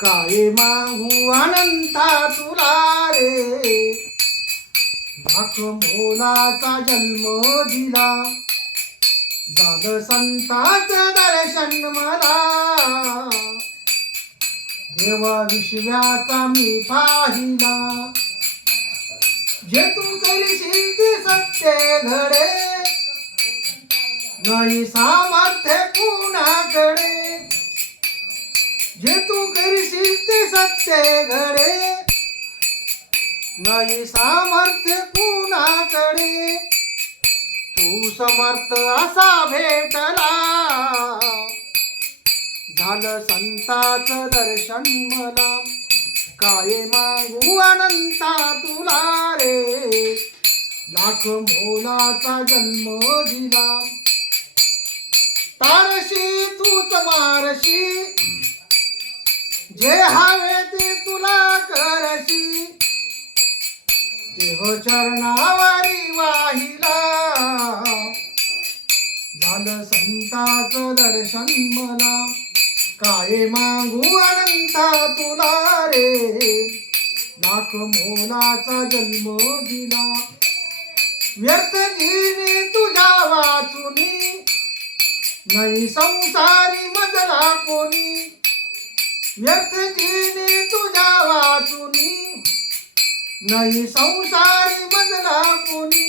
काय मागू अनंता तुला रे, लाख मोलाचा जन्म दिला, झालं संताचं दर्शन मला, देवा विश्वाचा मी पाहिला, जे तू करशील ते सत्य घडे, नाही सामर्थ्य कुणाकडे, जे तू करशील ते सत्य घडे, नाही सामर्थ्य कुणाकडे, तू समर्थ असा भेटला, झालं संताचं दर्शन मला, काय मागू अनंता तुला रे, लाख मोलाचा जन्म दिला, तारशी तूच मारशी, जे हवे ते तुला करशी, देह चरणावरी वाहिला, झालं संताचं दर्शन मला, काय मागू अनंता तुला रे, लाख मोलाचा जन्म दिला, व्यर्थ जीवे तुझ्या वाचुनी, नाही संसारी मजला कोणी, व्यर्थ जीवे तुझ्या वाचुनी, नाही संसारी मजला कोणी,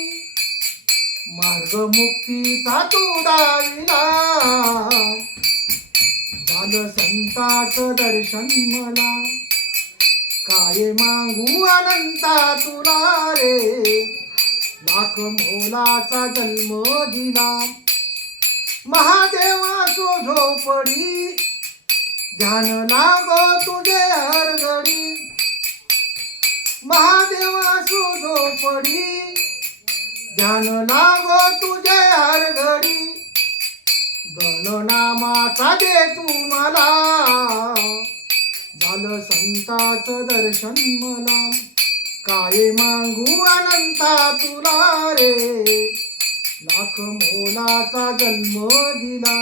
मार्ग मुक्तीचा तू दाविला, झालं संताचं दर्शन मला, काय मागू अनंता तुला रे, लाख मोलाचा जन्म दिला, महादेवा झोपडी, ध्यान लागो तुझे हरघडी, महादेवा झोपडी, ध्यान लागो तुझे हरघडी, गणनामाचा दे तू मला, झालं संताचं दर्शन मला, काय मागू अनंता तुला रे, लाख मोलाचा जन्म दिला.